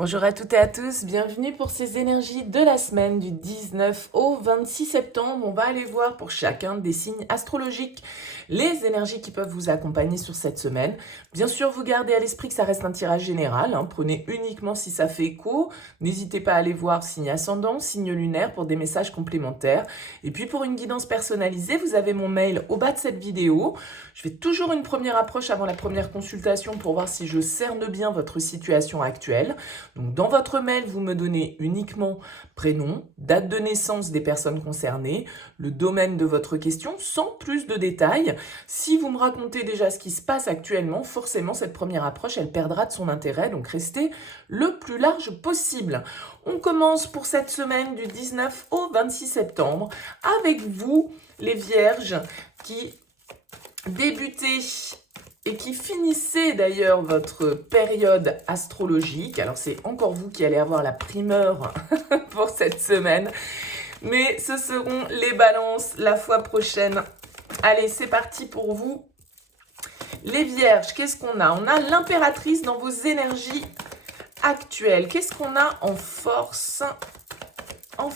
Bonjour à toutes et à tous, bienvenue pour ces énergies de la semaine du 19 au 26 septembre. On va aller voir pour chacun des signes astrologiques les énergies qui peuvent vous accompagner sur cette semaine. Bien sûr, vous gardez à l'esprit que ça reste un tirage général, prenez uniquement si ça fait écho. N'hésitez pas à aller voir signe ascendant, signe lunaire pour des messages complémentaires. Et puis pour une guidance personnalisée, vous avez mon mail au bas de cette vidéo. Je fais toujours une première approche avant la première consultation pour voir si je cerne bien votre situation actuelle. Donc dans votre mail, vous me donnez uniquement prénom, date de naissance des personnes concernées, le domaine de votre question, sans plus de détails. Si vous me racontez déjà ce qui se passe actuellement, forcément cette première approche, elle perdra de son intérêt, donc restez le plus large possible. On commence pour cette semaine du 19 au 26 septembre avec vous, les Vierges, qui débutez et qui finissez d'ailleurs votre période astrologique. Alors c'est encore vous qui allez avoir la primeur pour cette semaine, mais ce seront les balances la fois prochaine. Allez, c'est parti pour vous. Les Vierges, qu'est-ce qu'on a? On a l'impératrice dans vos énergies actuelles. Qu'est-ce qu'on a en force, en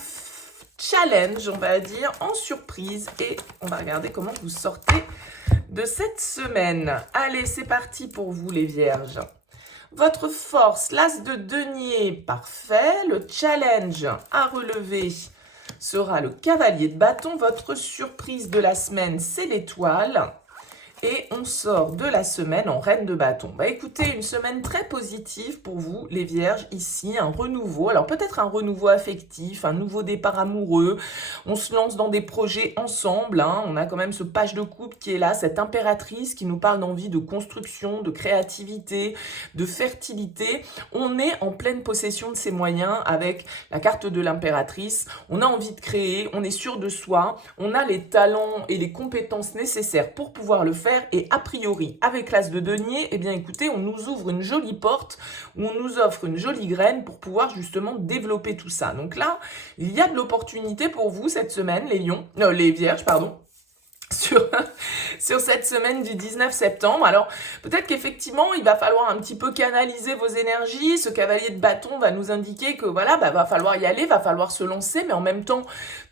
challenge, on va dire, en surprise? Et on va regarder comment vous sortez de cette semaine. Allez, c'est parti pour vous les Vierges. Votre force, l'as de denier, parfait. Le challenge à relever sera le cavalier de bâton. Votre surprise de la semaine, c'est l'étoile. Et on sort de la semaine en reine de bâton. Bah écoutez, une semaine très positive pour vous, les Vierges, ici, un renouveau. Alors peut-être un renouveau affectif, un nouveau départ amoureux. On se lance dans des projets ensemble. On a quand même ce page de coupe qui est là, cette impératrice qui nous parle d'envie de construction, de créativité, de fertilité. On est en pleine possession de ses moyens avec la carte de l'impératrice. On a envie de créer, on est sûr de soi, on a les talents et les compétences nécessaires pour pouvoir le faire. Et a priori, avec l'as de denier, eh bien écoutez, on nous ouvre une jolie porte, où on nous offre une jolie graine pour pouvoir justement développer tout ça. Donc là, il y a de l'opportunité pour vous cette semaine, les Vierges, pardon. Sur cette semaine du 19 septembre. Alors, peut-être qu'effectivement, il va falloir un petit peu canaliser vos énergies. Ce cavalier de bâton va nous indiquer que voilà, va falloir y aller, va falloir se lancer, mais en même temps,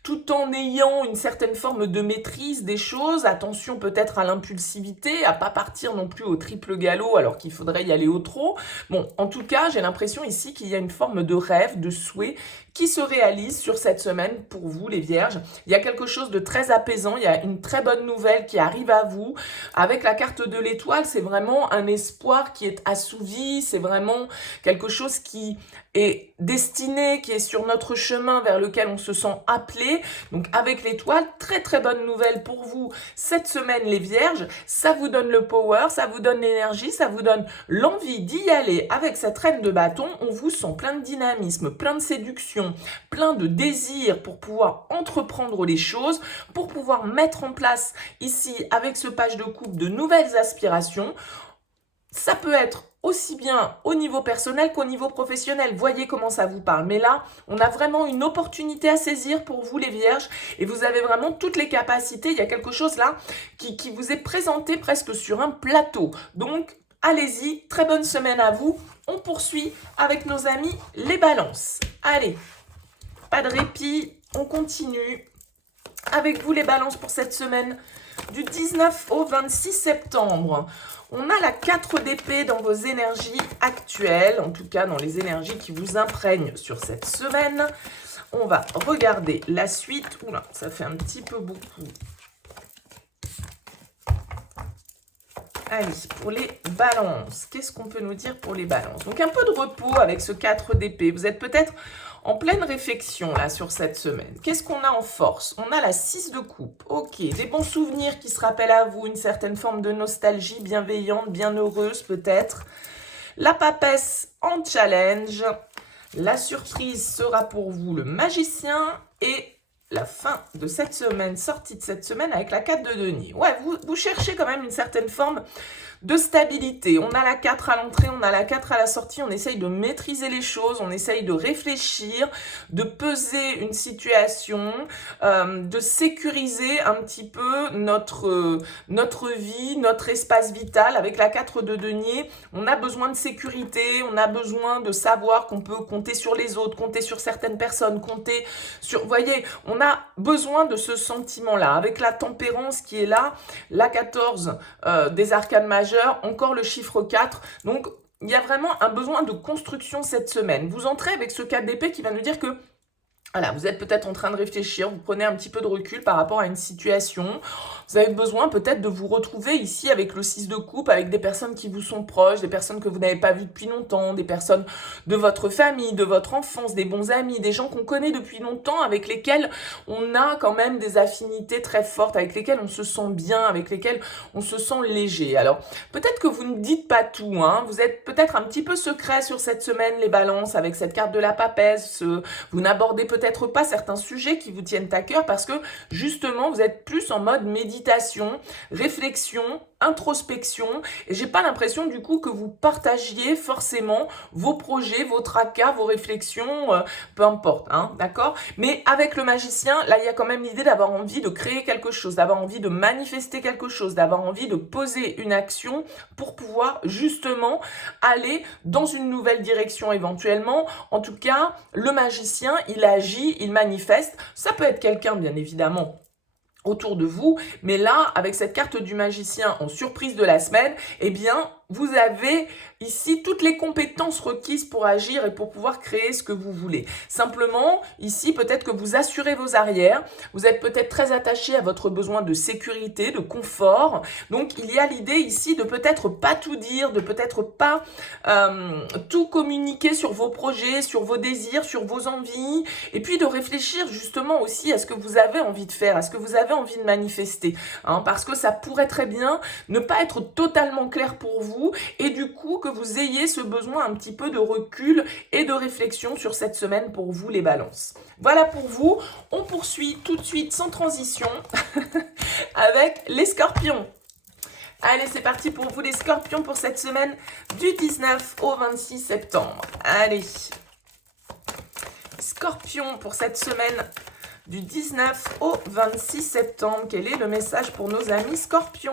tout en ayant une certaine forme de maîtrise des choses. Attention peut-être à l'impulsivité, à pas partir non plus au triple galop alors qu'il faudrait y aller au trot. Bon, en tout cas, j'ai l'impression ici qu'il y a une forme de rêve, de souhait qui se réalise sur cette semaine pour vous, les Vierges. Il y a quelque chose de très apaisant, il y a une très bonne nouvelle qui arrive à vous. Avec la carte de l'étoile, c'est vraiment un espoir qui est assouvi, c'est vraiment quelque chose qui est destiné, qui est sur notre chemin vers lequel on se sent appelé. Donc avec l'étoile, très très bonne nouvelle pour vous cette semaine, les Vierges. Ça vous donne le power, ça vous donne l'énergie, ça vous donne l'envie d'y aller avec cette reine de bâton. On vous sent plein de dynamisme, plein de séduction, plein de désir pour pouvoir entreprendre les choses, pour pouvoir mettre en place ici avec ce page de coupe de nouvelles aspirations. Ça peut être aussi bien au niveau personnel qu'au niveau professionnel. Voyez comment ça vous parle. Mais là, on a vraiment une opportunité à saisir pour vous, les Vierges. Et vous avez vraiment toutes les capacités. Il y a quelque chose là qui vous est présenté presque sur un plateau. Donc, allez-y. Très bonne semaine à vous. On poursuit avec nos amis les balances. Allez, pas de répit. On continue avec vous, les balances, pour cette semaine du 19 au 26 septembre. On a la 4 d'épée dans vos énergies actuelles, en tout cas dans les énergies qui vous imprègnent sur cette semaine. On va regarder la suite. Oula, ça fait un petit peu beaucoup. Allez, pour les balances, qu'est-ce qu'on peut nous dire pour les balances? Donc un peu de repos avec ce 4 d'épée. Vous êtes peut-être en pleine réflexion là sur cette semaine. Qu'est-ce qu'on a en force? On a la 6 de coupe. Ok, des bons souvenirs qui se rappellent à vous, une certaine forme de nostalgie bienveillante, bien heureuse peut-être. La papesse en challenge. La surprise sera pour vous le magicien et la fin de cette semaine, sortie de cette semaine avec la 4 de denier. Ouais, vous cherchez quand même une certaine forme de stabilité. On a la 4 à l'entrée, on a la 4 à la sortie, on essaye de maîtriser les choses, on essaye de réfléchir, de peser une situation, de sécuriser un petit peu notre vie, notre espace vital. Avec la 4 de denier, on a besoin de sécurité, on a besoin de savoir qu'on peut compter sur les autres, compter sur certaines personnes, compter sur... Vous voyez, on a besoin de ce sentiment-là. Avec la tempérance qui est là, la 14 des arcanes majeures, encore le chiffre 4. Donc, il y a vraiment un besoin de construction cette semaine. Vous entrez avec ce 4 d'épée qui va nous dire que voilà, vous êtes peut-être en train de réfléchir, vous prenez un petit peu de recul par rapport à une situation. Vous avez besoin peut-être de vous retrouver ici avec le 6 de coupe, avec des personnes qui vous sont proches, des personnes que vous n'avez pas vues depuis longtemps, des personnes de votre famille, de votre enfance, des bons amis, des gens qu'on connaît depuis longtemps, avec lesquels on a quand même des affinités très fortes, avec lesquels on se sent bien, avec lesquels on se sent léger. Alors, peut-être que vous ne dites pas tout, hein. Vous êtes peut-être un petit peu secret sur cette semaine, les balances, avec cette carte de la papesse. Vous n'abordez peut-être pas certains sujets qui vous tiennent à cœur parce que justement vous êtes plus en mode méditation, réflexion, introspection, et j'ai pas l'impression du coup que vous partagiez forcément vos projets, vos tracas, vos réflexions, peu importe, hein, d'accord? Mais avec le magicien, là il y a quand même l'idée d'avoir envie de créer quelque chose, d'avoir envie de manifester quelque chose, d'avoir envie de poser une action pour pouvoir justement aller dans une nouvelle direction éventuellement. En tout cas, le magicien, il agit, il manifeste. Ça peut être quelqu'un, bien évidemment, autour de vous, mais là, avec cette carte du magicien en surprise de la semaine, eh bien, vous avez ici toutes les compétences requises pour agir et pour pouvoir créer ce que vous voulez. Simplement, ici, peut-être que vous assurez vos arrières, vous êtes peut-être très attaché à votre besoin de sécurité, de confort. Donc, il y a l'idée ici de peut-être pas tout dire, de peut-être pas tout communiquer sur vos projets, sur vos désirs, sur vos envies, et puis de réfléchir justement aussi à ce que vous avez envie de faire, à ce que vous avez envie de manifester, hein, parce que ça pourrait très bien ne pas être totalement clair pour vous, et du coup que vous ayez ce besoin un petit peu de recul et de réflexion sur cette semaine pour vous les balances. Voilà pour vous, on poursuit tout de suite sans transition avec les scorpions. Allez, c'est parti pour vous les scorpions pour cette semaine du 19 au 26 septembre. Allez, scorpions pour cette semaine du 19 au 26 septembre. Quel est le message pour nos amis scorpions ?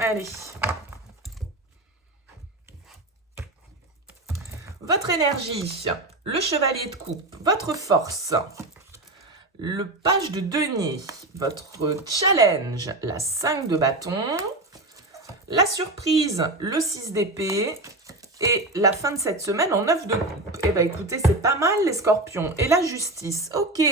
Allez. Votre énergie, le chevalier de coupe, votre force, le page de denier, votre challenge, la 5 de bâton, la surprise, le 6 d'épée, et la fin de cette semaine en 9 de coupe. Eh bien, écoutez, c'est pas mal les scorpions. Et la justice, ok.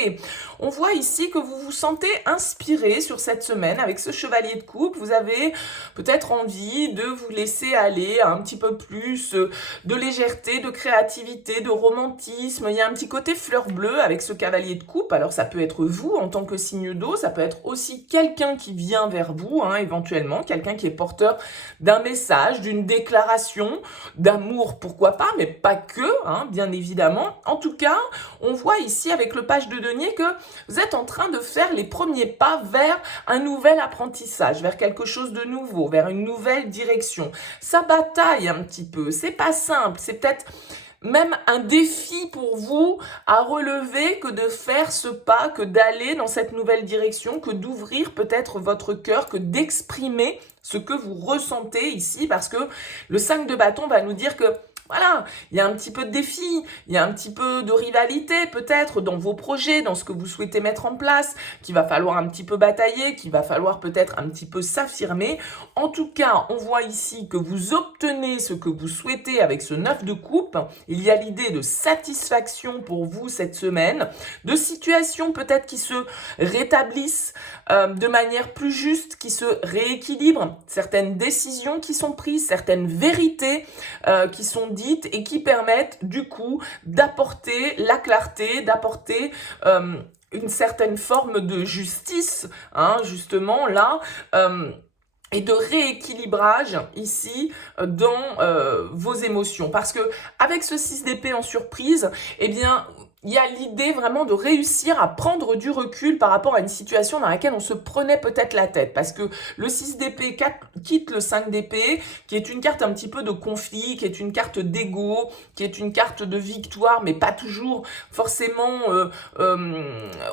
On voit ici que vous vous sentez inspiré sur cette semaine avec ce chevalier de coupe. Vous avez peut-être envie de vous laisser aller à un petit peu plus de légèreté, de créativité, de romantisme. Il y a un petit côté fleur bleue avec ce cavalier de coupe. Alors, ça peut être vous en tant que signe d'eau. Ça peut être aussi quelqu'un qui vient vers vous, hein, éventuellement. Quelqu'un qui est porteur d'un message, d'une déclaration, d'amour, pourquoi pas, mais pas que, hein, bien évidemment. En tout cas, on voit ici avec le page de denier que vous êtes en train de faire les premiers pas vers un nouvel apprentissage, vers quelque chose de nouveau, vers une nouvelle direction. Ça bataille un petit peu, c'est pas simple, c'est peut-être même un défi pour vous à relever que de faire ce pas, que d'aller dans cette nouvelle direction, que d'ouvrir peut-être votre cœur, que d'exprimer ce que vous ressentez ici, parce que le 5 de bâton va nous dire que voilà, il y a un petit peu de défi, il y a un petit peu de rivalité peut-être dans vos projets, dans ce que vous souhaitez mettre en place, qu'il va falloir un petit peu batailler, qu'il va falloir peut-être un petit peu s'affirmer. En tout cas, on voit ici que vous obtenez ce que vous souhaitez avec ce 9 de coupe. Il y a l'idée de satisfaction pour vous cette semaine, de situations peut-être qui se rétablissent de manière plus juste, qui se rééquilibrent, certaines décisions qui sont prises, certaines vérités qui sont dites et qui permettent du coup d'apporter la clarté, d'apporter une certaine forme de justice, hein, justement là, et de rééquilibrage ici dans vos émotions. Parce que avec ce 6 d'épée en surprise, eh bien, il y a l'idée vraiment de réussir à prendre du recul par rapport à une situation dans laquelle on se prenait peut-être la tête. Parce que le 6 d'épée quitte le 5 d'épée, qui est une carte un petit peu de conflit, qui est une carte d'ego, qui est une carte de victoire, mais pas toujours forcément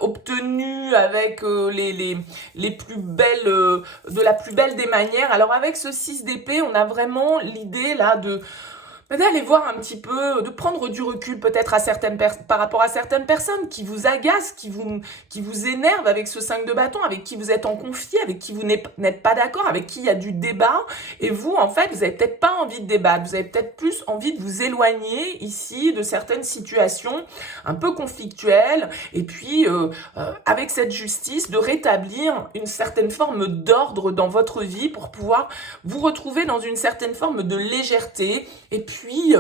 obtenue avec les plus belles, de la plus belle des manières. Alors avec ce 6 d'épée, on a vraiment l'idée là d'aller voir un petit peu, de prendre du recul peut-être par rapport à certaines personnes qui vous agacent, qui vous énervent avec ce 5 de bâton, avec qui vous êtes en conflit, avec qui vous n'êtes pas d'accord, avec qui il y a du débat. Et vous, en fait, vous n'avez peut-être pas envie de débattre, vous avez peut-être plus envie de vous éloigner ici de certaines situations un peu conflictuelles. Et puis, avec cette justice, de rétablir une certaine forme d'ordre dans votre vie pour pouvoir vous retrouver dans une certaine forme de légèreté. Et puis,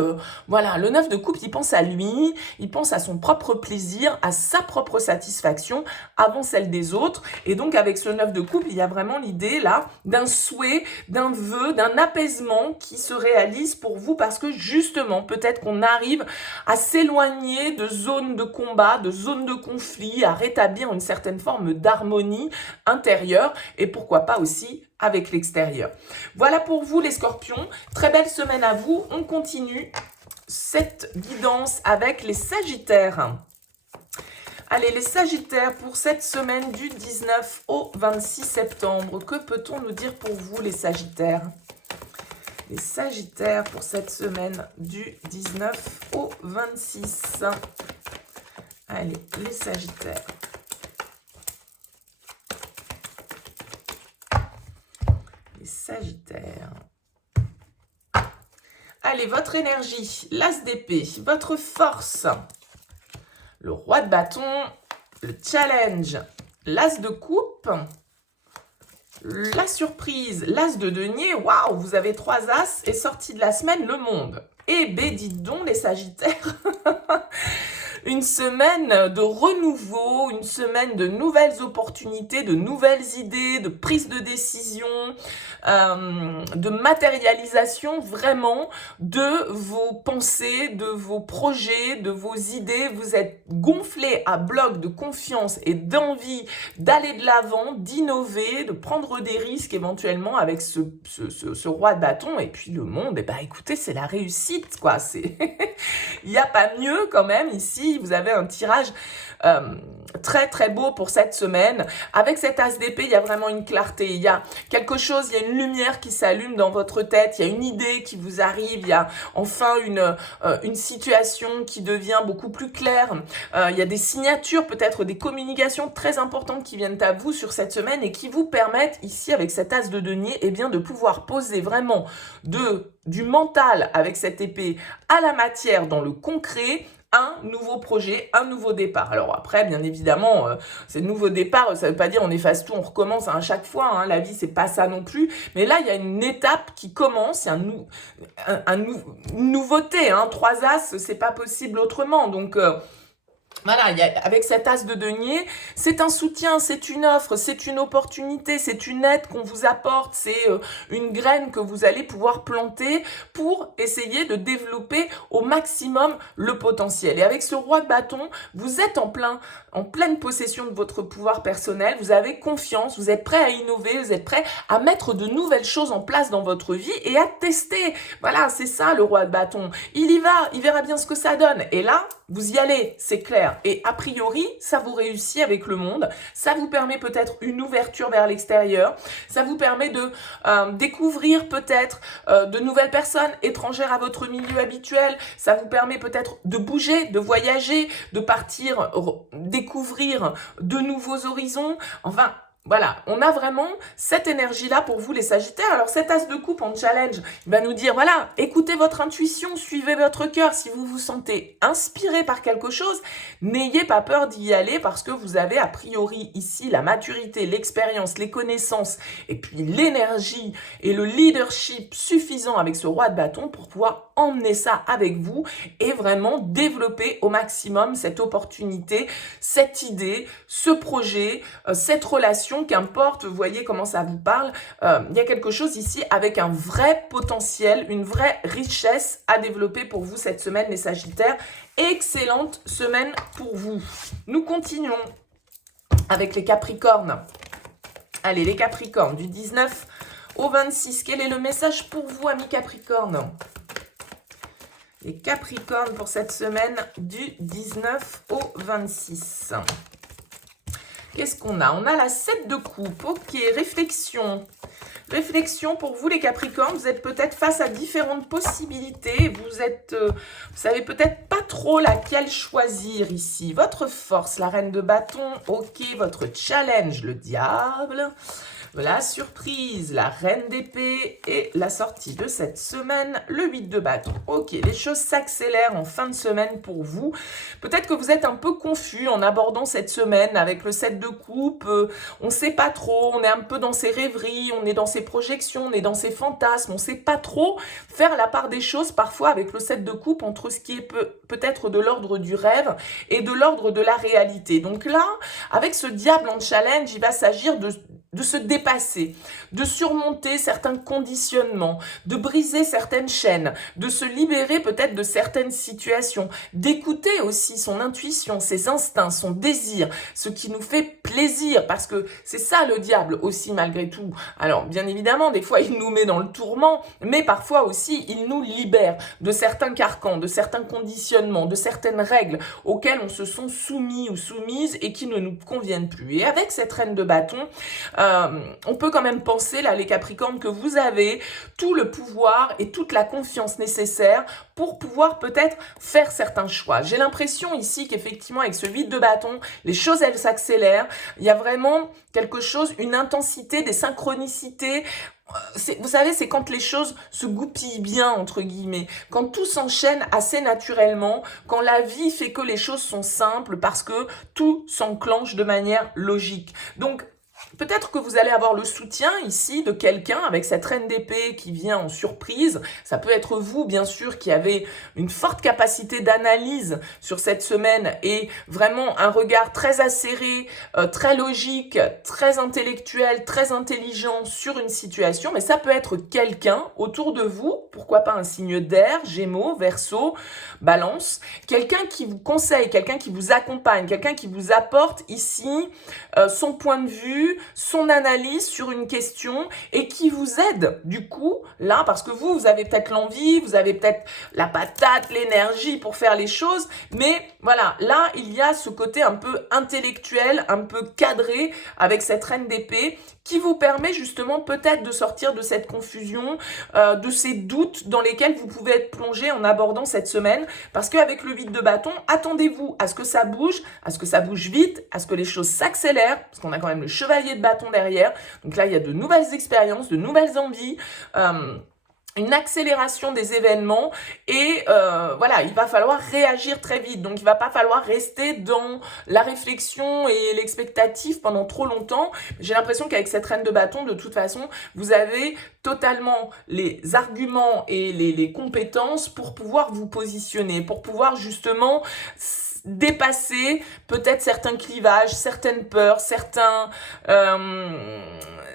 voilà, le 9 de coupe, il pense à lui, il pense à son propre plaisir, à sa propre satisfaction avant celle des autres. Et donc, avec ce 9 de coupe, il y a vraiment l'idée, là, d'un souhait, d'un vœu, d'un apaisement qui se réalise pour vous parce que, justement, peut-être qu'on arrive à s'éloigner de zones de combat, de zones de conflit, à rétablir une certaine forme d'harmonie intérieure et pourquoi pas aussi avec l'extérieur. Voilà pour vous les scorpions, très belle semaine à vous. On continue cette guidance avec les sagittaires. Allez, les sagittaires pour cette semaine du 19 au 26 septembre. Que peut-on nous dire pour vous les sagittaires? Les sagittaires pour cette semaine du 19 au 26. Allez, les sagittaires. Sagittaire. Allez, votre énergie, l'as d'épée, votre force, le roi de bâton, le challenge, l'as de coupe, la surprise, l'as de denier. Waouh, vous avez 3 as et sortie de la semaine, le monde. Eh ben, dites donc les sagittaires. Une semaine de renouveau, une semaine de nouvelles opportunités, de nouvelles idées, de prise de décision, de matérialisation vraiment de vos pensées, de vos projets, de vos idées. Vous êtes gonflé à bloc de confiance et d'envie d'aller de l'avant, d'innover, de prendre des risques éventuellement avec ce roi de bâton. Et puis le monde, eh ben, écoutez, c'est la réussite, quoi. Il n'y a pas mieux quand même ici. Vous avez un tirage très très beau pour cette semaine. Avec cet as d'épée, il y a vraiment une clarté. Il y a quelque chose, il y a une lumière qui s'allume dans votre tête. Il y a une idée qui vous arrive. Il y a enfin une situation qui devient beaucoup plus claire. Il y a des signatures, peut-être des communications très importantes qui viennent à vous sur cette semaine et qui vous permettent ici, avec cet as de denier, eh bien, de pouvoir poser vraiment du mental avec cette épée à la matière dans le concret, un nouveau projet, un nouveau départ. Alors après, bien évidemment, ces nouveaux départs, ça ne veut pas dire on efface tout, on recommence à chaque fois. Hein, la vie, c'est pas ça non plus. Mais là, il y a une étape qui commence, il y a une nouveauté. Hein, 3 as, c'est pas possible autrement. Donc voilà, avec cet as de denier, c'est un soutien, c'est une offre, c'est une opportunité, c'est une aide qu'on vous apporte, c'est une graine que vous allez pouvoir planter pour essayer de développer au maximum le potentiel. Et avec ce roi de bâton, vous êtes en pleine possession de votre pouvoir personnel, vous avez confiance, vous êtes prêt à innover, vous êtes prêt à mettre de nouvelles choses en place dans votre vie et à tester. Voilà, c'est ça le roi de bâton. Il y va, il verra bien ce que ça donne. Et là, vous y allez, c'est clair. Et a priori, ça vous réussit avec le monde. Ça vous permet peut-être une ouverture vers l'extérieur. Ça vous permet de découvrir peut-être de nouvelles personnes étrangères à votre milieu habituel. Ça vous permet peut-être de bouger, de voyager, de partir découvrir de nouveaux horizons. Enfin, Voilà, on a vraiment cette énergie-là pour vous les Sagittaires. Alors cet as de coupe en challenge, il va nous dire, voilà, écoutez votre intuition, suivez votre cœur. Si vous vous sentez inspiré par quelque chose, n'ayez pas peur d'y aller parce que vous avez a priori ici la maturité, l'expérience, les connaissances et puis l'énergie et le leadership suffisant avec ce roi de bâton pour pouvoir emmener ça avec vous et vraiment développer au maximum cette opportunité, cette idée, ce projet, cette relation, qu'importe, vous voyez comment ça vous parle, il y a quelque chose ici avec un vrai potentiel, une vraie richesse à développer pour vous cette semaine, les Sagittaires. Excellente semaine pour vous. Nous continuons avec les Capricornes. Allez, les Capricornes, du 19 au 26. Quel est le message pour vous, amis Capricornes? Les Capricornes pour cette semaine du 19 au 26. Qu'est-ce qu'on a? On a la 7 de coupe. Ok, réflexion. Réflexion pour vous les Capricornes, vous êtes peut-être face à différentes possibilités. Vous savez peut-être pas trop laquelle choisir ici. Votre force, la reine de bâton. Ok, votre challenge, le diable. La surprise, la reine d'épée et la sortie de cette semaine, le 8 de bâton. Ok, les choses s'accélèrent en fin de semaine pour vous. Peut-être que vous êtes un peu confus en abordant cette semaine avec le 7 de coupe. On ne sait pas trop, on est un peu dans ses rêveries, on est dans ses projections, on est dans ses fantasmes. On ne sait pas trop faire la part des choses parfois avec le 7 de coupe entre ce qui est peut-être de l'ordre du rêve et de l'ordre de la réalité. Donc là, avec ce diable en challenge, il va s'agir de se dépasser, de surmonter certains conditionnements, de briser certaines chaînes, de se libérer peut-être de certaines situations, d'écouter aussi son intuition, ses instincts, son désir, ce qui nous fait plaisir, parce que c'est ça le diable aussi malgré tout. Alors bien évidemment, des fois il nous met dans le tourment, mais parfois aussi il nous libère de certains carcans, de certains conditionnements, de certaines règles auxquelles on se sent soumis ou soumise et qui ne nous conviennent plus. Et avec cette reine de bâton, on peut quand même penser, là, les Capricornes, que vous avez tout le pouvoir et toute la confiance nécessaire pour pouvoir peut-être faire certains choix. J'ai l'impression ici qu'effectivement, avec ce 8 de bâton, les choses, elles s'accélèrent. Il y a vraiment quelque chose, une intensité, des synchronicités. Vous savez, c'est quand les choses se goupillent bien, entre guillemets, quand tout s'enchaîne assez naturellement, quand la vie fait que les choses sont simples parce que tout s'enclenche de manière logique. Donc, peut-être que vous allez avoir le soutien ici de quelqu'un avec cette reine d'épée qui vient en surprise. Ça peut être vous, bien sûr, qui avez une forte capacité d'analyse sur cette semaine et vraiment un regard très acéré, très logique, très intellectuel, très intelligent sur une situation. Mais ça peut être quelqu'un autour de vous, pourquoi pas un signe d'air, Gémeaux, Verseau, Balance, quelqu'un qui vous conseille, quelqu'un qui vous accompagne, quelqu'un qui vous apporte ici son point de vue, son analyse sur une question et qui vous aide du coup là, parce que vous avez peut-être l'envie, vous avez peut-être la patate, l'énergie pour faire les choses, mais voilà, là il y a ce côté un peu intellectuel, un peu cadré avec cette reine d'épée qui vous permet justement peut-être de sortir de cette confusion, de ces doutes dans lesquels vous pouvez être plongé en abordant cette semaine, parce qu'avec le 8 de bâton, attendez-vous à ce que ça bouge vite, à ce que les choses s'accélèrent, parce qu'on a quand même le chevalier de bâton derrière, donc là il y a de nouvelles expériences, de nouvelles envies, une accélération des événements et voilà, il va falloir réagir très vite. Donc, il va pas falloir rester dans la réflexion et l'expectative pendant trop longtemps. J'ai l'impression qu'avec cette reine de bâton, de toute façon, vous avez totalement les arguments et les compétences pour pouvoir vous positionner, pour pouvoir justement dépasser peut-être certains clivages, certaines peurs,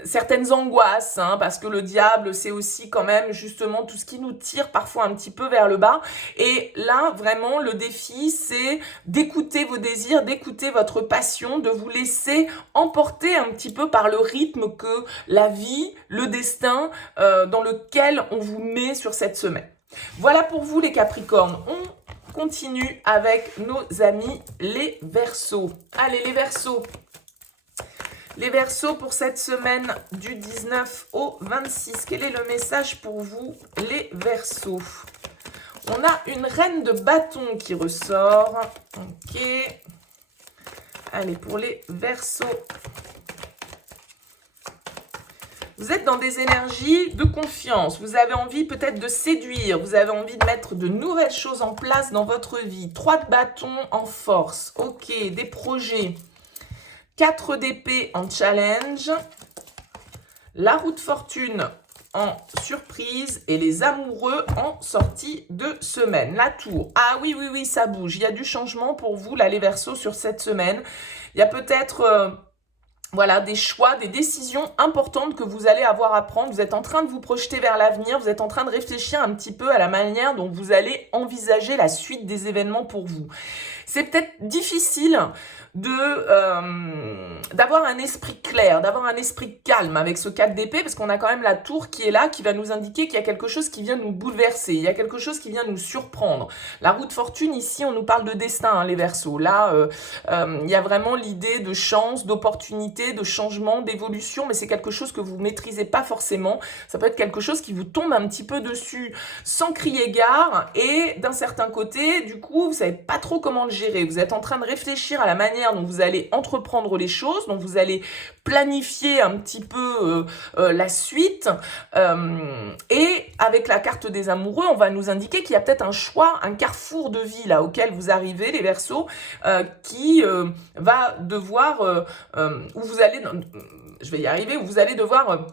certaines angoisses, hein, parce que le diable, c'est aussi quand même justement tout ce qui nous tire parfois un petit peu vers le bas. Et là, vraiment, le défi, c'est d'écouter vos désirs, d'écouter votre passion, de vous laisser emporter un petit peu par le rythme que la vie, le destin dans lequel on vous met sur cette semaine. Voilà pour vous les Capricornes. On continue avec nos amis les Verseaux. Allez les Verseaux. Les Verseaux pour cette semaine du 19 au 26. Quel est le message pour vous les Verseaux? On a une reine de bâton qui ressort. Ok. Allez pour les Verseaux. Vous êtes dans des énergies de confiance. Vous avez envie peut-être de séduire. Vous avez envie de mettre de nouvelles choses en place dans votre vie. 3 de bâton en force. Ok, des projets. 4 d'épée en challenge. La roue de fortune en surprise et les amoureux en sortie de semaine. La tour. Ah oui, oui, oui, ça bouge. Il y a du changement pour vous, là, les Verseaux, sur cette semaine. Il y a peut-être... voilà, des choix, des décisions importantes que vous allez avoir à prendre. Vous êtes en train de vous projeter vers l'avenir. Vous êtes en train de réfléchir un petit peu à la manière dont vous allez envisager la suite des événements pour vous. C'est peut-être difficile d'avoir un esprit clair, d'avoir un esprit calme avec ce 4 d'épée, parce qu'on a quand même la tour qui est là, qui va nous indiquer qu'il y a quelque chose qui vient nous bouleverser, il y a quelque chose qui vient nous surprendre. La roue de fortune, ici, on nous parle de destin, hein, les Verseaux. Là, il y a vraiment l'idée de chance, d'opportunité, de changement, d'évolution, mais c'est quelque chose que vous ne maîtrisez pas forcément. Ça peut être quelque chose qui vous tombe un petit peu dessus sans crier gare, et d'un certain côté, du coup, vous ne savez pas trop comment le gérer. Vous êtes en train de réfléchir à la manière dont vous allez entreprendre les choses, dont vous allez planifier un petit peu la suite. Et avec la carte des amoureux, on va nous indiquer qu'il y a peut-être un choix, un carrefour de vie là auquel vous arrivez, les Verseaux, qui va devoir, où vous allez, je vais y arriver, où vous allez devoir...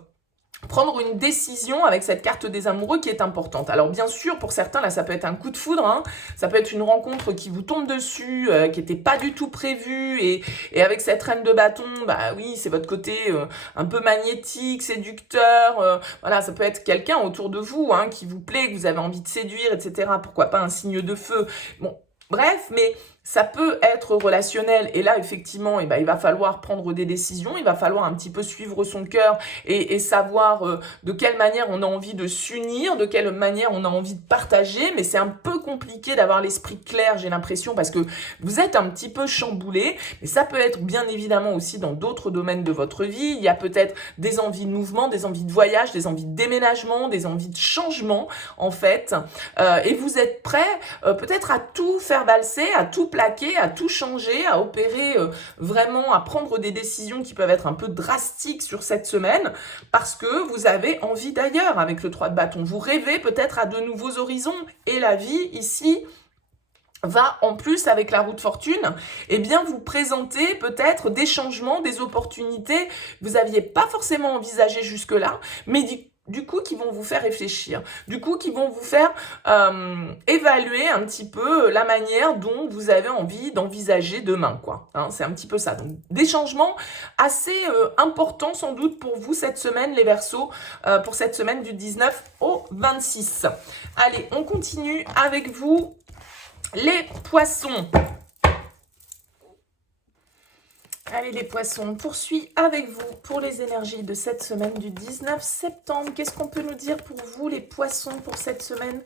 prendre une décision avec cette carte des amoureux qui est importante. Alors bien sûr, pour certains, là, ça peut être un coup de foudre, hein. Ça peut être une rencontre qui vous tombe dessus, qui n'était pas du tout prévue, et avec cette reine de bâton, bah oui, c'est votre côté un peu magnétique, séducteur, voilà, ça peut être quelqu'un autour de vous, hein, qui vous plaît, que vous avez envie de séduire, etc. Pourquoi pas un signe de feu. Bon, bref, mais ça peut être relationnel, et là, effectivement, eh ben, il va falloir prendre des décisions, il va falloir un petit peu suivre son cœur et savoir de quelle manière on a envie de s'unir, de quelle manière on a envie de partager, mais c'est un peu compliqué d'avoir l'esprit clair, j'ai l'impression, parce que vous êtes un petit peu chamboulé, mais ça peut être bien évidemment aussi dans d'autres domaines de votre vie. Il y a peut-être des envies de mouvement, des envies de voyage, des envies de déménagement, des envies de changement, en fait, et vous êtes prêt peut-être à tout faire valser, à tout plaquer, à tout changer, à opérer vraiment, à prendre des décisions qui peuvent être un peu drastiques sur cette semaine, parce que vous avez envie d'ailleurs avec le 3 de bâton. Vous rêvez peut-être à de nouveaux horizons, et la vie ici va en plus avec la roue de fortune, eh bien vous présenter peut-être des changements, des opportunités que vous n'aviez pas forcément envisagées jusque-là, mais du coup, qui vont vous faire réfléchir, du coup, qui vont vous faire évaluer un petit peu la manière dont vous avez envie d'envisager demain, quoi. Hein, c'est un petit peu ça. Donc, des changements assez importants, sans doute, pour vous cette semaine, les Verseaux, pour cette semaine du 19 au 26. Allez, on continue avec vous, les Poissons. Allez les Poissons, on poursuit avec vous pour les énergies de cette semaine du 19 septembre. Qu'est-ce qu'on peut nous dire pour vous les Poissons pour cette semaine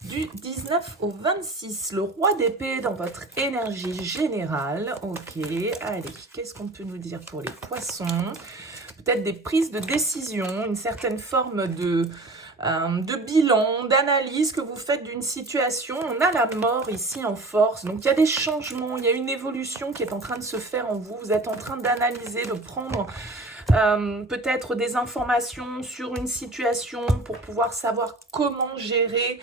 du 19 au 26? Le roi d'épée dans votre énergie générale. Ok, allez, qu'est-ce qu'on peut nous dire pour les Poissons? Peut-être des prises de décision, une certaine forme de bilan, d'analyse que vous faites d'une situation. On a la mort ici en force, donc il y a des changements, il y a une évolution qui est en train de se faire en vous. Vous êtes en train d'analyser, de prendre peut-être des informations sur une situation pour pouvoir savoir comment gérer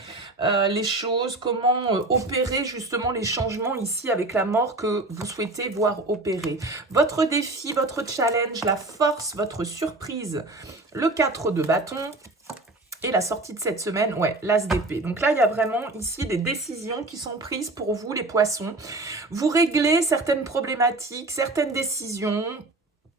les choses, comment opérer justement les changements ici avec la mort que vous souhaitez voir opérer. Votre défi, votre challenge, la force, votre surprise, le 4 de bâton. Et la sortie de cette semaine, ouais, l'as d'épée. Donc là, il y a vraiment ici des décisions qui sont prises pour vous, les Poissons. Vous réglez certaines problématiques, certaines décisions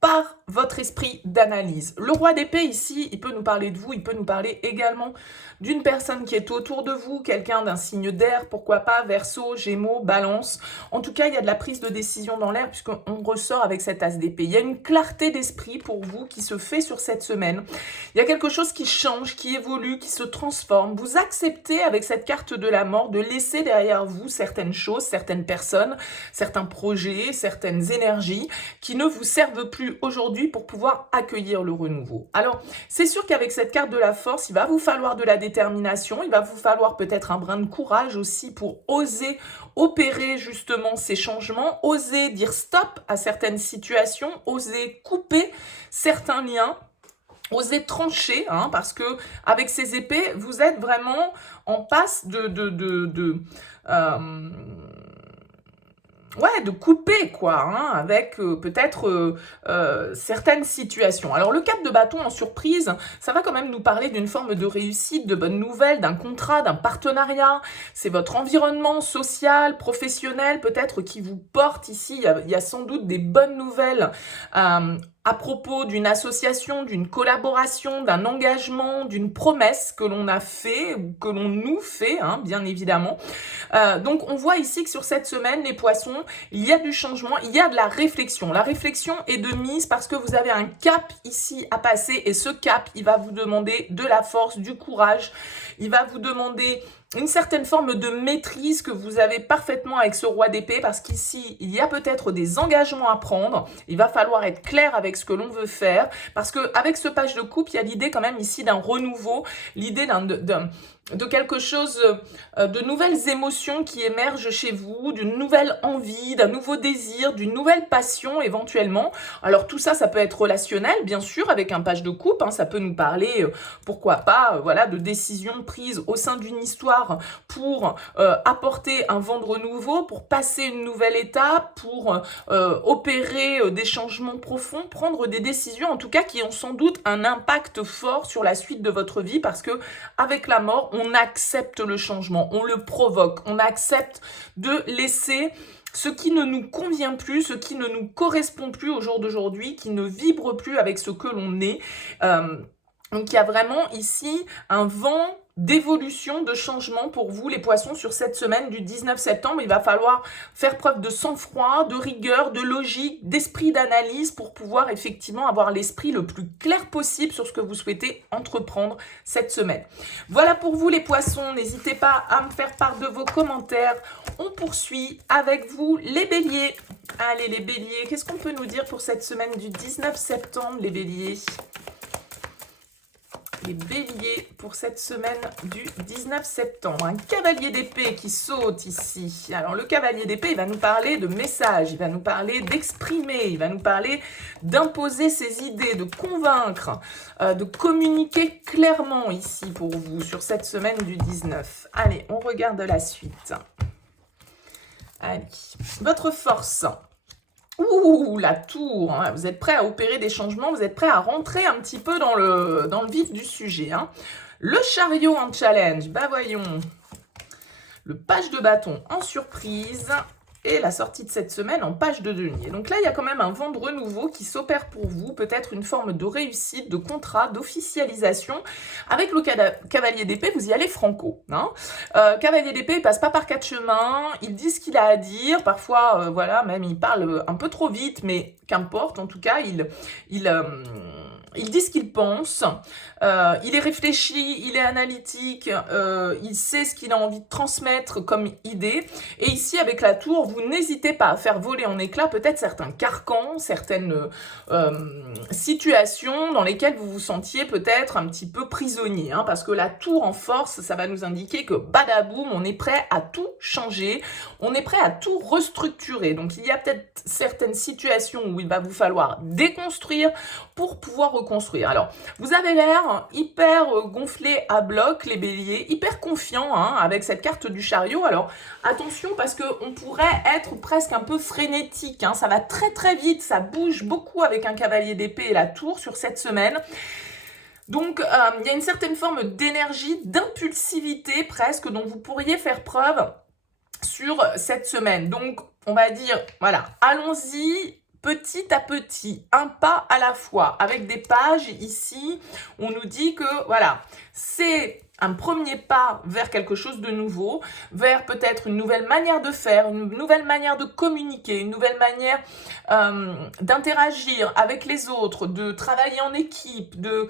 par votre esprit d'analyse. Le roi d'épée ici, il peut nous parler de vous, il peut nous parler également d'une personne qui est autour de vous, quelqu'un d'un signe d'air, pourquoi pas, Verseau, Gémeaux, Balance. En tout cas, il y a de la prise de décision dans l'air puisqu'on ressort avec cet as d'épée. Il y a une clarté d'esprit pour vous qui se fait sur cette semaine. Il y a quelque chose qui change, qui évolue, qui se transforme. Vous acceptez avec cette carte de la mort de laisser derrière vous certaines choses, certaines personnes, certains projets, certaines énergies qui ne vous servent plus aujourd'hui pour pouvoir accueillir le renouveau. Alors, c'est sûr qu'avec cette carte de la force, il va vous falloir de la détermination, il va vous falloir peut-être un brin de courage aussi pour oser opérer justement ces changements, oser dire stop à certaines situations, oser couper certains liens, Osez trancher, hein, parce que avec ces épées, vous êtes vraiment en passe ouais, de couper, quoi, hein, avec peut-être certaines situations. Alors, le 4 de bâton en surprise, ça va quand même nous parler d'une forme de réussite, de bonnes nouvelles, d'un contrat, d'un partenariat. C'est votre environnement social, professionnel, peut-être qui vous porte ici. Il y a sans doute des bonnes nouvelles à propos d'une association, d'une collaboration, d'un engagement, d'une promesse que l'on a fait ou que l'on nous fait, hein, bien évidemment. Donc, on voit ici que sur cette semaine, les poissons, il y a du changement, il y a de la réflexion. La réflexion est de mise parce que vous avez un cap ici à passer et ce cap, il va vous demander de la force, du courage. Il va vous demander une certaine forme de maîtrise que vous avez parfaitement avec ce roi d'épée parce qu'ici, il y a peut-être des engagements à prendre. Il va falloir être clair avec ce que l'on veut faire parce qu'avec ce page de coupe, il y a l'idée quand même ici d'un renouveau, l'idée de quelque chose, de nouvelles émotions qui émergent chez vous, d'une nouvelle envie, d'un nouveau désir, d'une nouvelle passion éventuellement. Alors tout ça, ça peut être relationnel, bien sûr, avec un page de coupe, hein, ça peut nous parler, pourquoi pas, voilà, de décisions prises au sein d'une histoire pour apporter un vent de renouveau, pour passer une nouvelle étape, pour opérer des changements profonds, prendre des décisions, en tout cas qui ont sans doute un impact fort sur la suite de votre vie, parce que avec la mort, on accepte le changement, on le provoque, on accepte de laisser ce qui ne nous convient plus, ce qui ne nous correspond plus au jour d'aujourd'hui, qui ne vibre plus avec ce que l'on est. Donc il y a vraiment ici un vent d'évolution, de changement pour vous les poissons sur cette semaine du 19 septembre. Il va falloir faire preuve de sang-froid, de rigueur, de logique, d'esprit d'analyse pour pouvoir effectivement avoir l'esprit le plus clair possible sur ce que vous souhaitez entreprendre cette semaine. Voilà pour vous les poissons, n'hésitez pas à me faire part de vos commentaires. On poursuit avec vous les béliers. Allez les béliers, qu'est-ce qu'on peut nous dire pour cette semaine du 19 septembre les béliers ? Les béliers pour cette semaine du 19 septembre. Un cavalier d'épée qui saute ici. Alors le cavalier d'épée, il va nous parler de message, il va nous parler d'exprimer, il va nous parler d'imposer ses idées, de convaincre, de communiquer clairement ici pour vous sur cette semaine du 19. Allez, on regarde la suite. Allez, votre force. Ouh, la tour, hein. Vous êtes prêts à opérer des changements, vous êtes prêts à rentrer un petit peu dans le vif du sujet. Hein. Le chariot en challenge, bah voyons. Le page de bâton en surprise et la sortie de cette semaine en page de denier. Donc là, il y a quand même un vent de renouveau qui s'opère pour vous, peut-être une forme de réussite, de contrat, d'officialisation. Avec le cavalier d'épée, vous y allez franco. Hein. Cavalier d'épée, il passe pas par quatre chemins, il dit ce qu'il a à dire, parfois, voilà, même il parle un peu trop vite, mais qu'importe, en tout cas, il dit ce qu'il pense, il est réfléchi, il est analytique, il sait ce qu'il a envie de transmettre comme idée. Et ici, avec la tour, vous n'hésitez pas à faire voler en éclats peut-être certains carcans, certaines situations dans lesquelles vous vous sentiez peut-être un petit peu prisonnier. Hein, parce que la tour en force, ça va nous indiquer que badaboum, on est prêt à tout changer, on est prêt à tout restructurer. Donc, il y a peut-être certaines situations où il va vous falloir déconstruire pour pouvoir reconstruire. Alors, vous avez l'air hyper gonflé à bloc, les béliers, hyper confiant hein, avec cette carte du chariot. Alors, attention parce qu'on pourrait être presque un peu frénétique. Hein, ça va très très vite, ça bouge beaucoup avec un cavalier d'épée et la tour sur cette semaine. Donc, il y a une certaine forme d'énergie, d'impulsivité presque dont vous pourriez faire preuve sur cette semaine. Donc, on va dire, voilà, allons-y petit à petit, un pas à la fois, avec des pages ici, on nous dit que, voilà, c'est un premier pas vers quelque chose de nouveau, vers peut-être une nouvelle manière de faire, une nouvelle manière de communiquer, une nouvelle manière d'interagir avec les autres, de travailler en équipe, de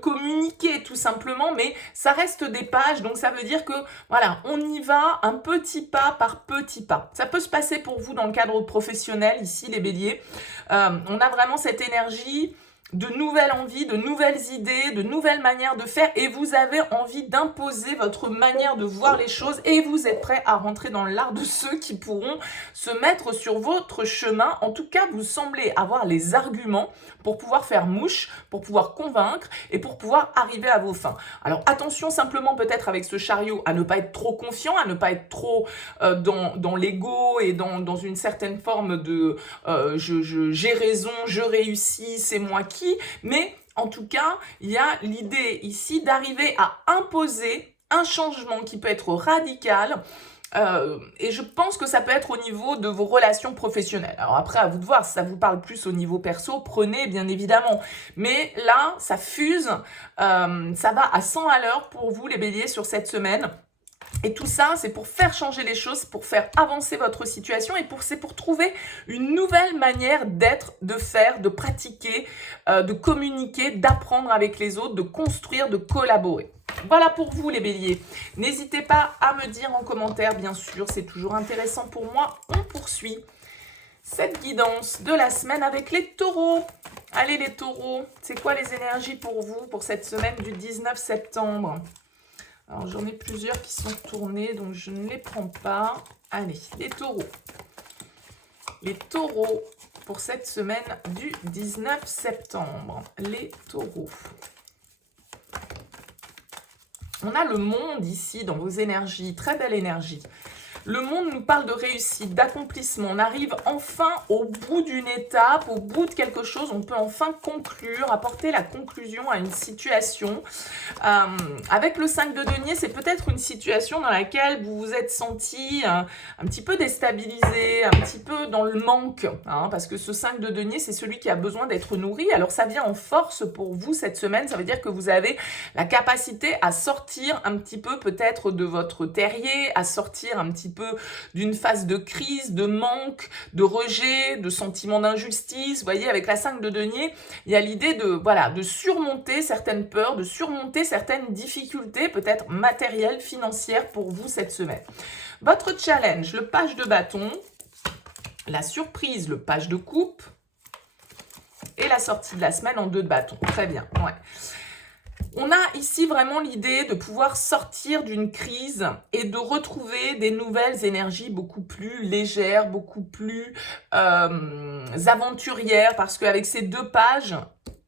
communiquer tout simplement, mais ça reste des pages, donc ça veut dire que, voilà, on y va un petit pas par petit pas. Ça peut se passer pour vous dans le cadre professionnel, ici, les béliers. On a vraiment cette énergie de nouvelles envies, de nouvelles idées, de nouvelles manières de faire et vous avez envie d'imposer votre manière de voir les choses et vous êtes prêt à rentrer dans l'art de ceux qui pourront se mettre sur votre chemin. En tout cas, vous semblez avoir les arguments pour pouvoir faire mouche, pour pouvoir convaincre et pour pouvoir arriver à vos fins. Alors attention simplement peut-être avec ce chariot à ne pas être trop confiant, à ne pas être trop dans l'ego et dans une certaine forme de j'ai raison, je réussis, c'est moi qui, mais en tout cas, il y a l'idée ici d'arriver à imposer un changement qui peut être radical. Et je pense que ça peut être au niveau de vos relations professionnelles. Alors après, à vous de voir, si ça vous parle plus au niveau perso, prenez bien évidemment. Mais là, ça fuse, ça va à 100 à l'heure pour vous les béliers sur cette semaine. Et tout ça, c'est pour faire changer les choses, pour faire avancer votre situation et c'est pour trouver une nouvelle manière d'être, de faire, de pratiquer, de communiquer, d'apprendre avec les autres, de construire, de collaborer. Voilà pour vous les béliers. N'hésitez pas à me dire en commentaire, bien sûr, c'est toujours intéressant pour moi. On poursuit cette guidance de la semaine avec les taureaux. Allez les taureaux, c'est quoi les énergies pour vous pour cette semaine du 19 septembre ? Alors, j'en ai plusieurs qui sont tournés, donc je ne les prends pas. Allez, les taureaux. Les taureaux pour cette semaine du 19 septembre. Les taureaux. On a le monde ici dans vos énergies, très belle énergie. Le monde nous parle de réussite, d'accomplissement. On arrive enfin au bout d'une étape, au bout de quelque chose. On peut enfin conclure, apporter la conclusion à une situation. Avec le 5 de denier, c'est peut-être une situation dans laquelle vous vous êtes senti un petit peu déstabilisé, un petit peu dans le manque. Parce que ce 5 de denier, c'est celui qui a besoin d'être nourri. Alors ça vient en force pour vous cette semaine. Ça veut dire que vous avez la capacité à sortir un petit peu peut-être de votre terrier, à sortir un petit peu d'une phase de crise, de manque, de rejet, de sentiment d'injustice. Vous voyez, avec la 5 de denier, il y a l'idée de surmonter certaines peurs, de surmonter certaines difficultés, peut-être matérielles, financières pour vous cette semaine. Votre challenge, le page de bâton, la surprise, le page de coupe et la sortie de la semaine en 2 de bâton. Très bien, ouais. On a ici vraiment l'idée de pouvoir sortir d'une crise et de retrouver des nouvelles énergies beaucoup plus légères, beaucoup plus aventurières, parce qu'avec ces 2 pages,